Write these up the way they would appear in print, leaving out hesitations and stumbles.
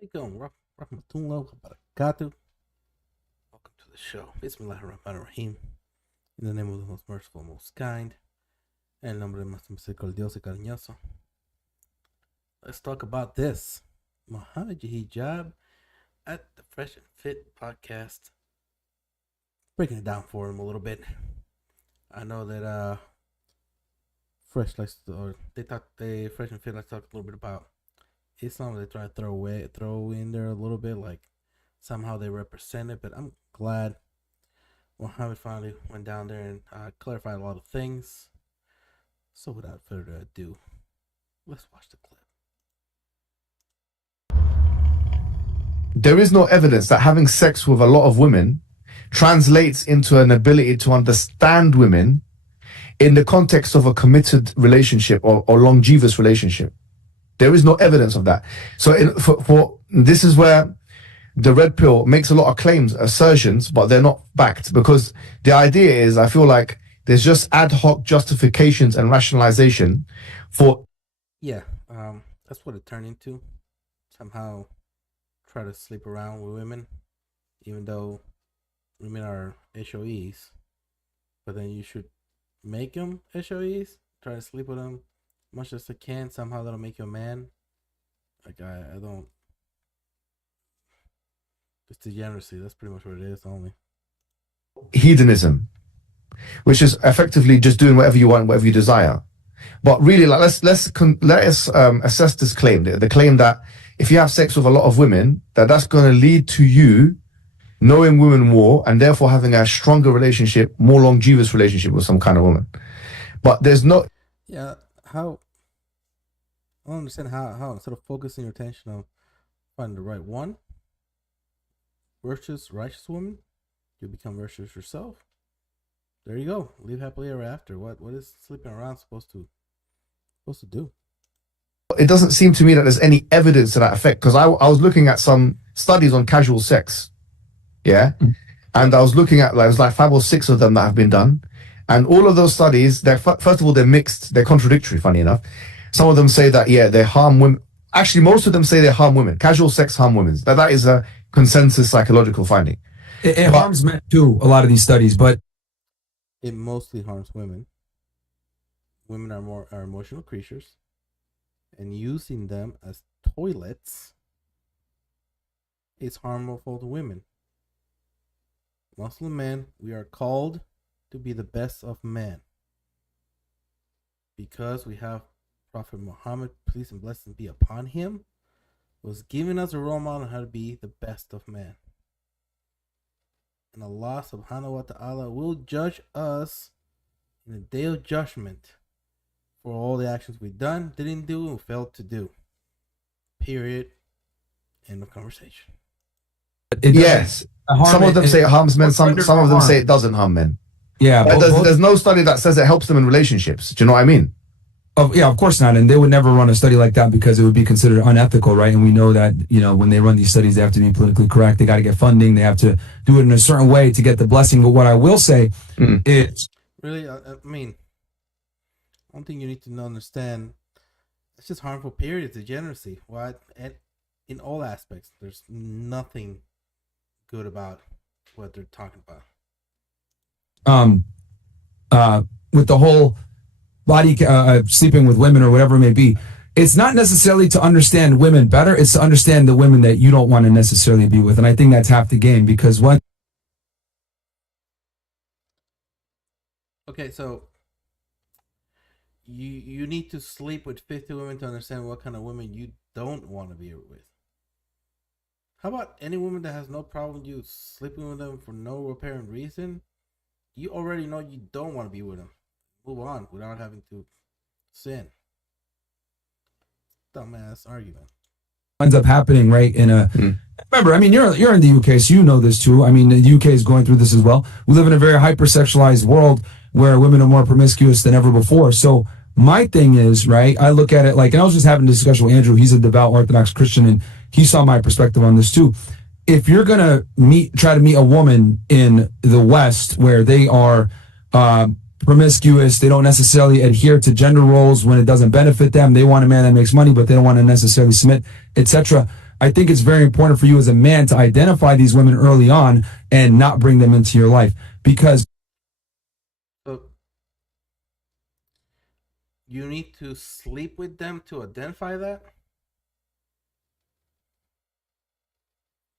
Alaikum rahmatullah wa barakatuh. Welcome to the show. Bismillahirrahmanirrahim. In the name of the most merciful, most kind. En el nombre más misericordioso y cariñoso. Let's talk about this. Muhammad Hijab at the Fresh and Fit podcast. Breaking it down for him a little bit. I know that Fresh likes to, or they Fresh and Fit likes to talk a little bit about Islam. They try to throw in there a little bit, like somehow they represent it. But I'm glad Muhammad finally went down there and clarified a lot of things. So without further ado, let's watch the clip. There is no evidence that having sex with a lot of women translates into an ability to understand women in the context of a committed relationship or longevous relationship. There is no evidence of that. So this is where the red pill makes a lot of claims, assertions, but they're not backed, because the idea is, I feel like there's just ad hoc justifications and rationalization for... Yeah, that's what it turned into. Somehow try to sleep around with women, even though women are HOEs. But then you should make them HOEs, try to sleep with them much as they can. Somehow that'll make you a man. Like, I don't... It's degeneracy. That's pretty much what it is, only. Hedonism, which is effectively just doing whatever you want, whatever you desire. But really, like, let us assess this claim, the claim that if you have sex with a lot of women, that's going to lead to you knowing women more and therefore having a stronger relationship, more longevous relationship with some kind of woman. But there's no... Yeah, how... I don't understand how instead of focusing your attention on finding the right one, virtuous, righteous woman, you become virtuous yourself. There you go. Live happily ever after. What is sleeping around supposed to do? It doesn't seem to me that there's any evidence to that effect, because I was looking at some studies on casual sex, yeah, and I was looking at, like, there's like 5 or 6 of them that have been done, and all of those studies, they're first of all, they're mixed, they're contradictory. Funny enough, some of them say that they harm women. Actually, most of them say they harm women. Casual sex harm women. That is a consensus psychological finding. It harms men too, a lot of these studies, but it mostly harms women. Women are emotional creatures, and using them as toilets is harmful to women. Muslim men, we are called to be the best of men, because we have Prophet Muhammad, peace and blessings be upon him, was giving us a role model on how to be the best of men. And Allah subhanahu wa ta'ala will judge us in the day of judgment for all the actions we've done, didn't do, and failed to do. Period. End of conversation. Yes. Some of them say it harms men, some of them say it doesn't harm men. Yeah. There's no study that says it helps them in relationships. Do you know what I mean? Of course not. And they would never run a study like that because it would be considered unethical, right? And we know that, when they run these studies, they have to be politically correct. They got to get funding. They have to do it in a certain way to get the blessing. But what I will say is... Really, I mean, one thing you need to understand, it's just harmful, period. It's degeneracy. What? And in all aspects, there's nothing good about what they're talking about. With the whole... body sleeping with women or whatever it may be, it's not necessarily to understand women better, it's to understand the women that you don't want to necessarily be with. And I think that's half the game, because one... Okay, so you need to sleep with 50 women to understand what kind of women you don't want to be with. How about any woman that has no problem with you sleeping with them for no apparent reason? You already know you don't want to be with them. Move on without having to sin. Dumbass argument. Ends up happening, right? Remember, I mean, you're in the UK, so you know this too. I mean, the UK is going through this as well. We live in a very hypersexualized world where women are more promiscuous than ever before. So my thing is, right, I look at it like, and I was just having a discussion with Andrew. He's a devout Orthodox Christian, and he saw my perspective on this too. If you're gonna try to meet a woman in the West where they are promiscuous, they don't necessarily adhere to gender roles when it doesn't benefit them, they want a man that makes money, but they don't want to necessarily submit, etc. I think it's very important for you as a man to identify these women early on and not bring them into your life, because But you need to sleep with them to identify that.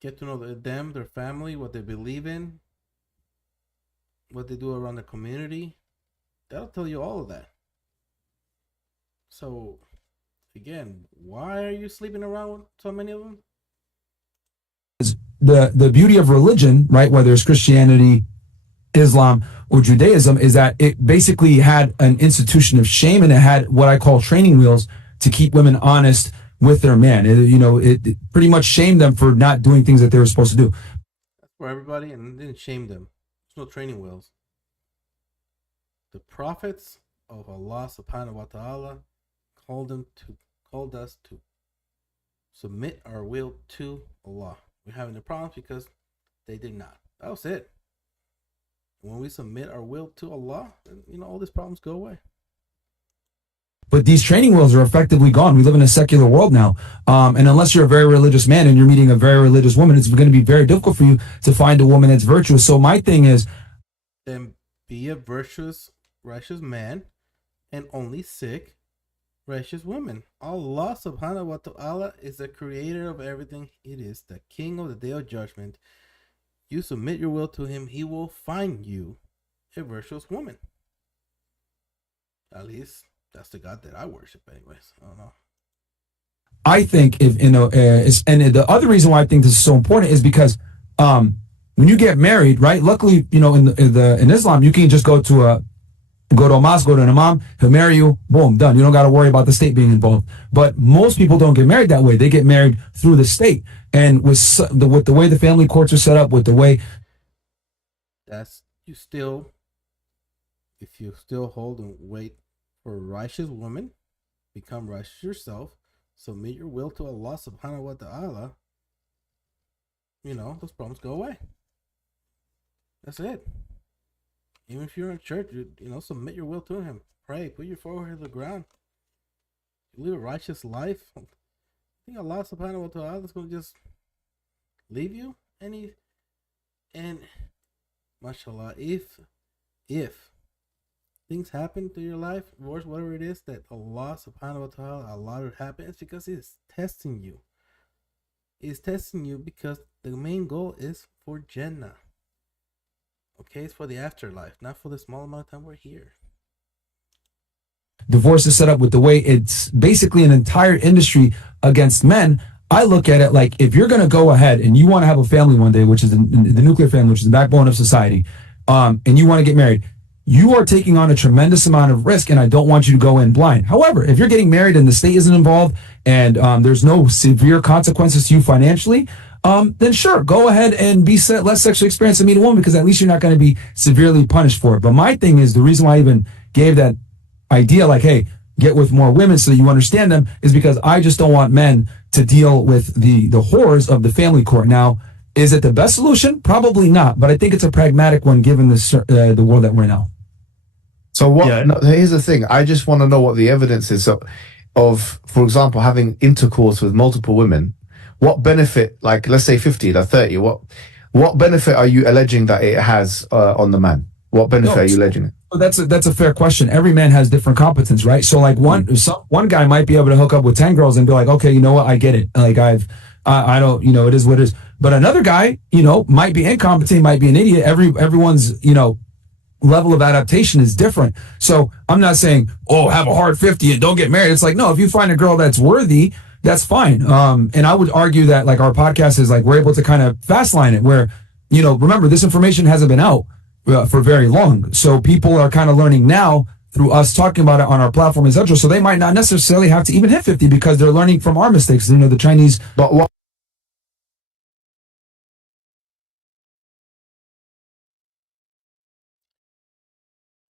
Get to know them, their family, what they believe in, what they do around the community. That'll tell you all of that. So, again, why are you sleeping around with so many of them? the beauty of religion, right, whether it's Christianity, Islam, or Judaism, is that it basically had an institution of shame, and it had what I call training wheels to keep women honest with their man. It pretty much shamed them for not doing things that they were supposed to do. That's for everybody, and didn't shame them. There's no training wheels. The prophets of Allah subhanahu wa ta'ala called us to submit our will to Allah. We're having the problems because they did not. That was it. When we submit our will to Allah, then, all these problems go away. But these training wheels are effectively gone. We live in a secular world now. And unless you're a very religious man and you're meeting a very religious woman, it's going to be very difficult for you to find a woman that's virtuous. So my thing is, then be a virtuous, righteous man and only sick, righteous woman. Allah subhanahu wa ta'ala is the creator of everything. It is the king of the day of judgment. You submit your will to him, he will find you a virtuous woman. At least that's the God that I worship anyways. I don't know. I think and the other reason why I think this is so important is because when you get married, right? Luckily, in Islam, you can just go to a mosque, go to an imam, he'll marry you, boom, done. You don't got to worry about the state being involved. But most people don't get married that way. They get married through the state. And with the way the family courts are set up, with the way if you still hold and wait for a righteous woman, become righteous yourself, submit your will to Allah subhanahu wa ta'ala, those problems go away. That's it. Even if you're in church, submit your will to him. Pray, put your forehead to the ground. You live a righteous life. I think Allah subhanahu wa ta'ala is going to just leave you. And mashallah, if things happen to your life, or whatever it is that Allah subhanahu wa ta'ala allowed it to happen, it's because He's testing you. He's testing you because the main goal is for Jannah. Okay, it's for the afterlife, not for the small amount of time we're here. divorce is set up, with the way it's basically an entire industry against men, I look at it like, if you're going to go ahead and you want to have a family one day, which is the nuclear family, which is the backbone of society, and you want to get married, you are taking on a tremendous amount of risk, and I don't want you to go in blind. However, if you're getting married and the state isn't involved, and there's no severe consequences to you financially, then sure, go ahead and be less sexually experienced and meet a woman, because at least you're not going to be severely punished for it. But my thing is, the reason why I even gave that idea, like, hey, get with more women so that you understand them, is because I just don't want men to deal with the horrors of the family court. Now, is it the best solution? Probably not, but I think it's a pragmatic one given the world that we're in now. So what? Yeah. No, here's the thing. I just want to know what the evidence is of, for example, having intercourse with multiple women. What benefit, like let's say 50 or 30, what benefit are you alleging that it has on the man? What benefit are you alleging? Well, that's a fair question. Every man has different competence, right? So like one guy might be able to hook up with 10 girls and be like, okay, you know what, I get it. Like I don't, it is what it is. But another guy, might be incompetent, might be an idiot. Everyone's, level of adaptation is different. So I'm not saying, have a hard 50 and don't get married. It's like, no, if you find a girl that's worthy, that's fine. And I would argue that, like, our podcast is like, we're able to kind of fast line it where, remember, this information hasn't been out for very long. So people are kind of learning now through us talking about it on our platform, etc. So they might not necessarily have to even hit 50 because they're learning from our mistakes. The Chinese. But what?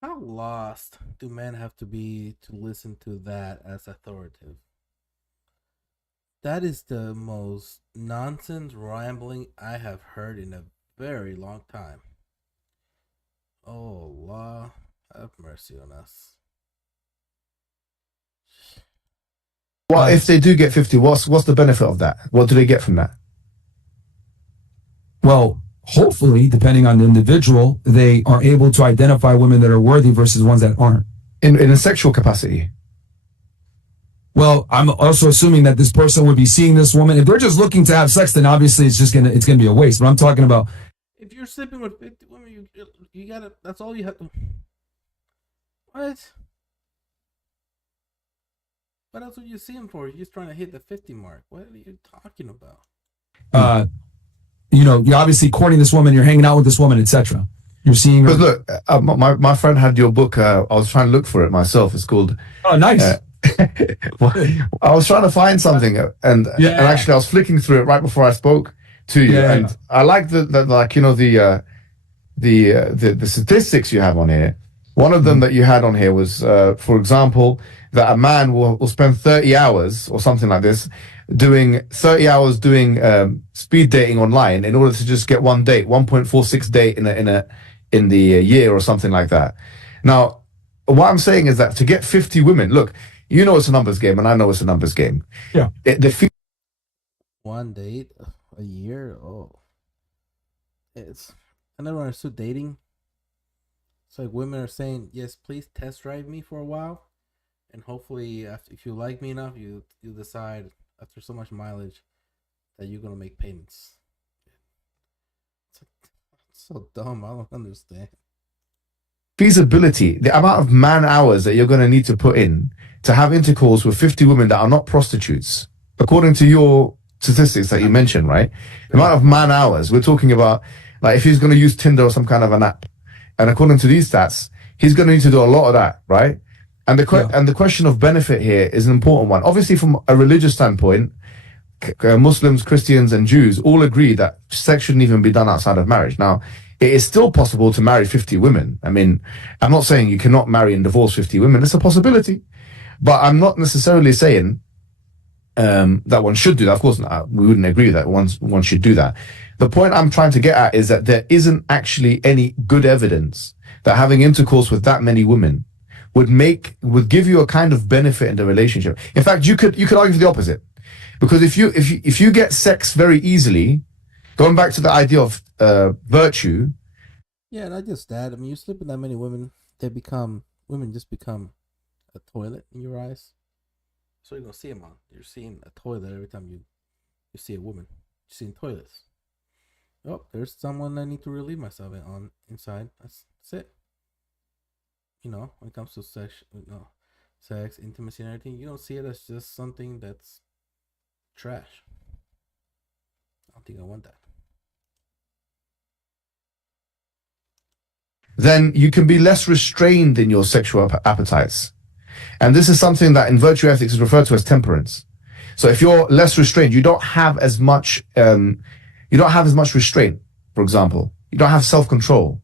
How lost do men have to be to listen to that as authoritative? That is the most nonsense rambling I have heard in a very long time. Oh, Allah, have mercy on us. Well, if they do get 50, what's the benefit of that? What do they get from that? Well, hopefully, depending on the individual, they are able to identify women that are worthy versus ones that aren't. In a sexual capacity. Well, I'm also assuming that this person would be seeing this woman. If they're just looking to have sex, then obviously it's gonna be a waste. But I'm talking about if you're sleeping with 50 women, you gotta. That's all you have to. What? What else would you see him for? You're just trying to hit the 50 mark. What are you talking about? You're obviously courting this woman, you're hanging out with this woman, etc. You're seeing her. Because look, my friend had your book. I was trying to look for it myself. It's called. Oh, nice. I was trying to find something, and actually I was flicking through it right before I spoke to you, and I like the statistics you have on here. One of them that you had on here was, for example, that a man will spend 30 hours or something like this, doing 30 hours doing speed dating online in order to just get one date, 1.46 date in the year or something like that. Now, what I'm saying is that to get 50 women, look, you know it's a numbers game, and I know it's a numbers game. Yeah. One date a year? Oh. I never understood dating. It's like women are saying, yes, please test drive me for a while. And hopefully, if you like me enough, you decide after so much mileage that you're going to make payments. It's so dumb. I don't understand. Feasibility, the amount of man hours that you're going to need to put in to have intercourse with 50 women that are not prostitutes, according to your statistics that you mentioned, right? The amount of man hours, we're talking about, like if he's going to use Tinder or some kind of an app, and according to these stats, he's going to need to do a lot of that, right? And the question of benefit here is an important one. Obviously, from a religious standpoint, Muslims, Christians, and Jews all agree that sex shouldn't even be done outside of marriage. Now, it is still possible to marry 50 women. I mean, I'm not saying you cannot marry and divorce 50 women. It's a possibility. But I'm not necessarily saying that one should do that. Of course, we wouldn't agree that one should do that. The point I'm trying to get at is that there isn't actually any good evidence that having intercourse with that many women would give you a kind of benefit in the relationship. In fact, you could argue for the opposite. Because if you get sex very easily, going back to the idea of virtue. Yeah, not just that. I mean, you sleep with that many women, women just become a toilet in your eyes. So you're gonna see them on. You're seeing a toilet every time you see a woman. You're seeing toilets. Oh, there's someone I need to relieve myself on inside. That's it. When it comes to sex, intimacy, and everything, you don't see it as just something that's trash. I don't think I want that. Then you can be less restrained in your sexual appetites. And this is something that in virtue ethics is referred to as temperance. So if you're less restrained, you don't have as much restraint, for example. You don't have self-control.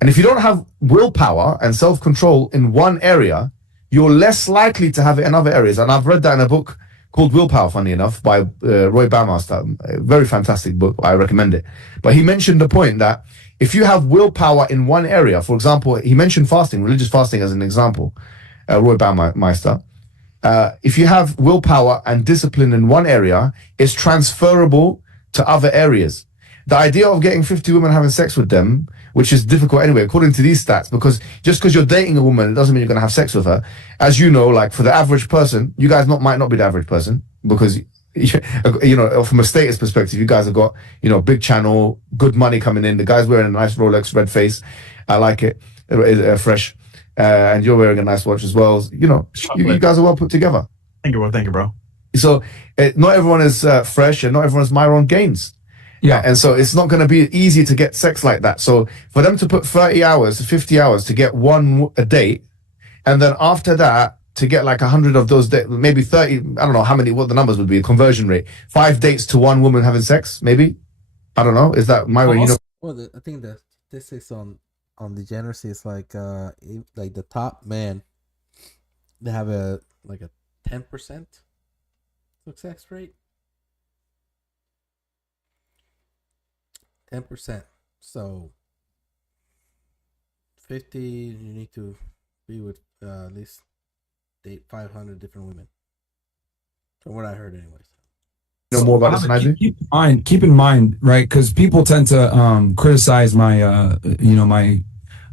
And if you don't have willpower and self-control in one area, you're less likely to have it in other areas. And I've read that in a book called Willpower, funny enough, by Roy Baumeister. A very fantastic book. I recommend it. But he mentioned the point that if you have willpower in one area, for example, he mentioned fasting, religious fasting as an example, Roy Baumeister. If you have willpower and discipline in one area, it's transferable to other areas. The idea of getting 50 women having sex with them, which is difficult anyway, according to these stats, because just because you're dating a woman, it doesn't mean you're going to have sex with her. As you know, like for the average person, you guys might not be the average person, because from a status perspective, you guys have got, big channel, good money coming in. The guy's wearing a nice Rolex red face. I like it. Fresh. And you're wearing a nice watch as well. You guys are well put together. Thank you, bro. So not everyone is fresh, and not everyone's Myron Gaines. Yeah. And so it's not going to be easy to get sex like that. So for them to put 30 hours to 50 hours to get a date, and then after that to get like 100 of those dates, maybe 30, I don't know what the numbers would be, a conversion rate, 5 dates to one woman having sex, maybe? I don't know. Is that Myron? Well, I think the statistics on degeneracy is like the top man, they have a 10% success rate. 10%. So 50, you need to be with at least date 500 different women. From what I heard, anyways. You know more about this than I do? Keep in mind, right? Because people tend to criticize my, my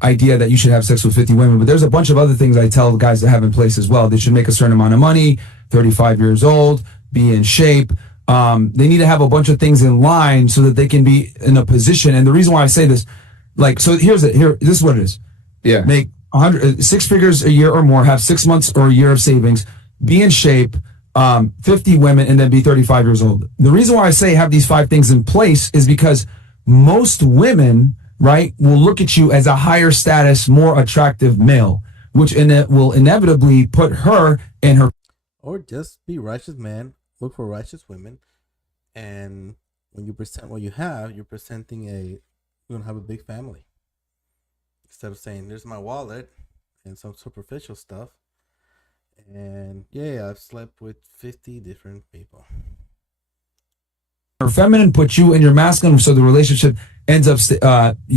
idea that you should have sex with 50 women, but there's a bunch of other things I tell guys to have in place as well. They should make a certain amount of money, 35 years old, be in shape. They need to have a bunch of things in line so that they can be in a position. And the reason why I say this, this is what it is. Yeah. Make 6 figures a year or more, have 6 months or a year of savings, be in shape, 50 women, and then be 35 years old. The reason why I say have these 5 things in place is because most women, right, will look at you as a higher status, more attractive male, which will inevitably put her in her. Or just be righteous man, look for righteous women, and when you present what you have, you're presenting you're going to have a big family. Instead of saying, there's my wallet and some superficial stuff. And yeah, I've slept with 50 different people. Her feminine put you in your masculine, so the relationship ends up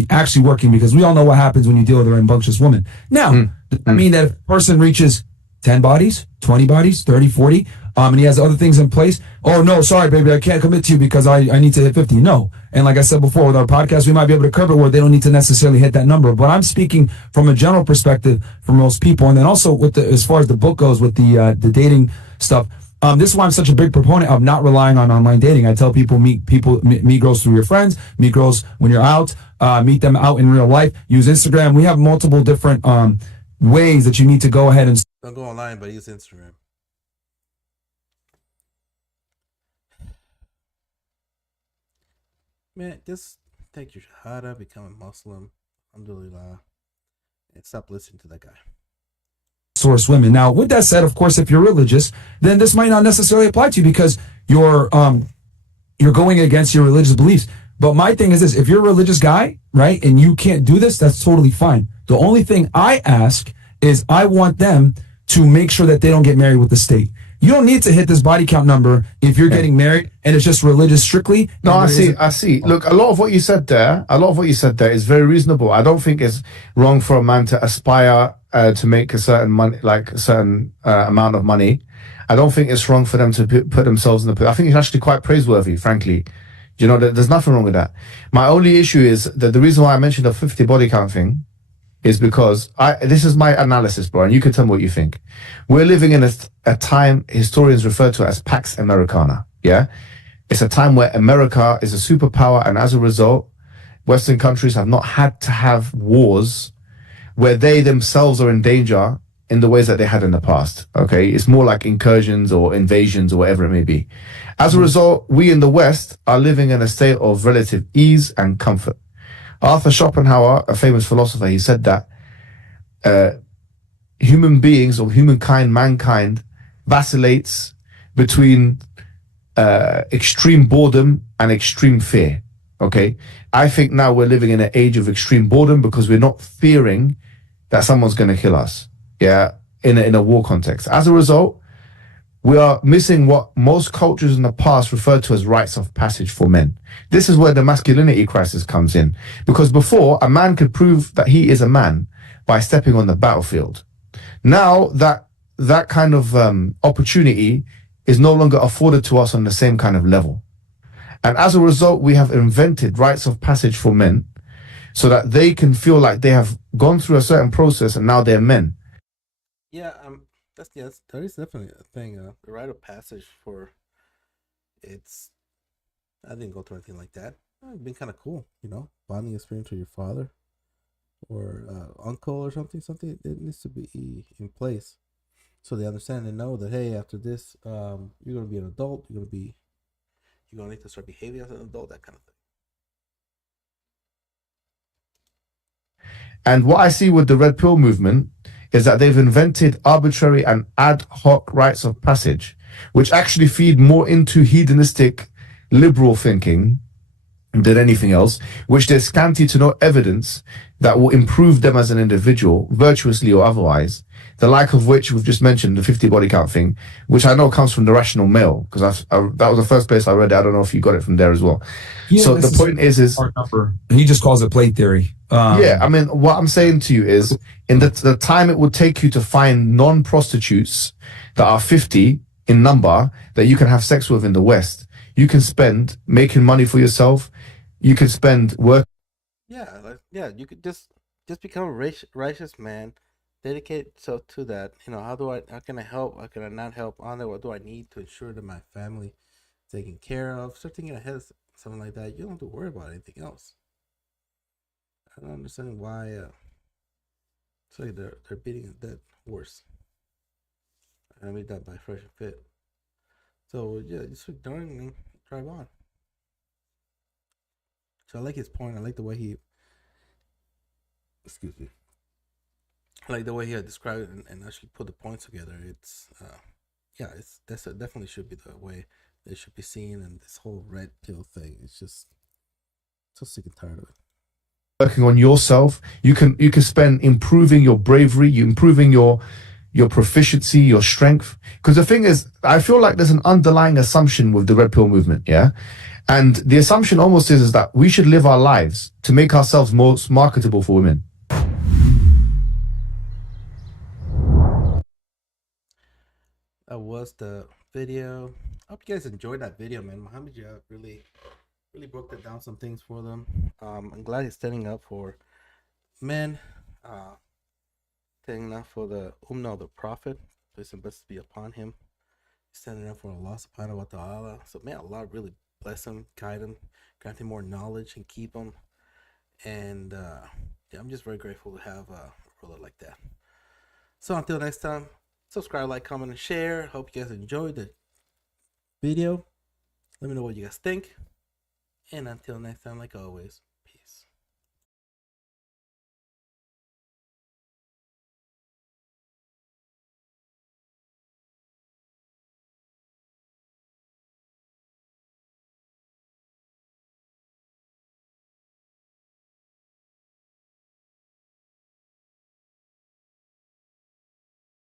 actually working, because we all know what happens when you deal with a rambunctious woman. Now, does that mean that if a person reaches 10 bodies, 20 bodies, 30, 40, and he has other things in place, oh no, sorry baby, I can't commit to you because I need to hit 50. No. And like I said before, with our podcast, we might be able to curb it where they don't need to necessarily hit that number. But I'm speaking from a general perspective for most people. And then also as far as the book goes with the dating stuff, this is why I'm such a big proponent of not relying on online dating. I tell people, meet girls through your friends, meet girls when you're out, meet them out in real life, use Instagram. We have multiple different ways that you need to go ahead and... Don't go online, but use Instagram. Man, just take your shahada, become a Muslim, alhamdulillah, and stop listening to that guy. Source women. Now, with that said, of course, if you're religious, then this might not necessarily apply to you because you're going against your religious beliefs. But my thing is this: if you're a religious guy, right, and you can't do this, that's totally fine. The only thing I ask is I want them to make sure that they don't get married with the state. You don't need to hit this body count number if you're getting married and it's just religious strictly. No, I see. Look, a lot of what you said there is very reasonable. I don't think it's wrong for a man to aspire to make a certain money, like a certain amount of money. I don't think it's wrong for them to put themselves in the. I think it's actually quite praiseworthy, frankly. You know, there's nothing wrong with that. My only issue is that the reason why I mentioned the 50 body count thing is because this is my analysis, bro, and you can tell me what you think. We're living in a time historians refer to as Pax Americana, yeah? It's a time where America is a superpower, and as a result, Western countries have not had to have wars where they themselves are in danger in the ways that they had in the past, okay? It's more like incursions or invasions or whatever it may be. As a result, we in the West are living in a state of relative ease and comfort. Arthur Schopenhauer, a famous philosopher, he said that human beings or mankind vacillates between extreme boredom and extreme fear. Okay, I think now we're living in an age of extreme boredom because we're not fearing that someone's going to kill us. Yeah, in a war context. As a result, we are missing what most cultures in the past referred to as rites of passage for men. This is where the masculinity crisis comes in. Because before, a man could prove that he is a man by stepping on the battlefield. Now, that kind of opportunity is no longer afforded to us on the same kind of level. And as a result, we have invented rites of passage for men so that they can feel like they have gone through a certain process and now they're men. Yeah, that is definitely a thing. The rite of passage I didn't go through anything like that. It'd been kind of cool, bonding experience with your father or uncle or something. Something it needs to be in place so they understand and know that, hey, after this, you're gonna be an adult. You're gonna need to start behaving as an adult. That kind of thing. And what I see with the Red Pill movement is that they've invented arbitrary and ad hoc rites of passage, which actually feed more into hedonistic liberal thinking than anything else, which there's scanty to no evidence that will improve them as an individual, virtuously or otherwise, the like of which we've just mentioned, the 50 body count thing, which I know comes from the Rational Male, because that was the first place I read it. I don't know if you got it from there as well. Yeah, so the point is he just calls it plate theory. Yeah, I mean, what I'm saying to you is, in the time it would take you to find non-prostitutes that are 50 in number that you can have sex with in the West. You can spend making money for yourself. You can spend work. Yeah, you could just become a righteous man, dedicate yourself to that. How can I help? How can I not help? On there, what do I need to ensure that my family is taken care of? Start thinking ahead, something like that. You don't have to worry about anything else. I don't understand why. It's like they're beating a dead horse. I made that by Fresh and Fit. So yeah, just ignore it and drive on. So I like his point. I like the way he, excuse me, I like the way he had described it and actually put the points together. It's yeah, definitely should be the way they should be seen. And this whole red pill thing, it's just so sick and tired of it. Working on yourself. You can spend improving your bravery, improving your proficiency, your strength. Because the thing is, I feel like there's an underlying assumption with the red pill movement, yeah? And the assumption almost is that we should live our lives to make ourselves most marketable for women. That was the video. I hope you guys enjoyed that video, man. Muhammad Jab really broke that down some things for them. I'm glad he's standing up for men, standing up for the Ummah of the Prophet. Peace and blessings be upon him. He's standing up for Allah subhanahu wa ta'ala. So may Allah really bless him, guide him, grant him more knowledge, and keep him. And yeah, I'm just very grateful to have a ruler like that. So until next time, subscribe, like, comment, and share. Hope you guys enjoyed the video. Let me know what you guys think. And until next time, like always,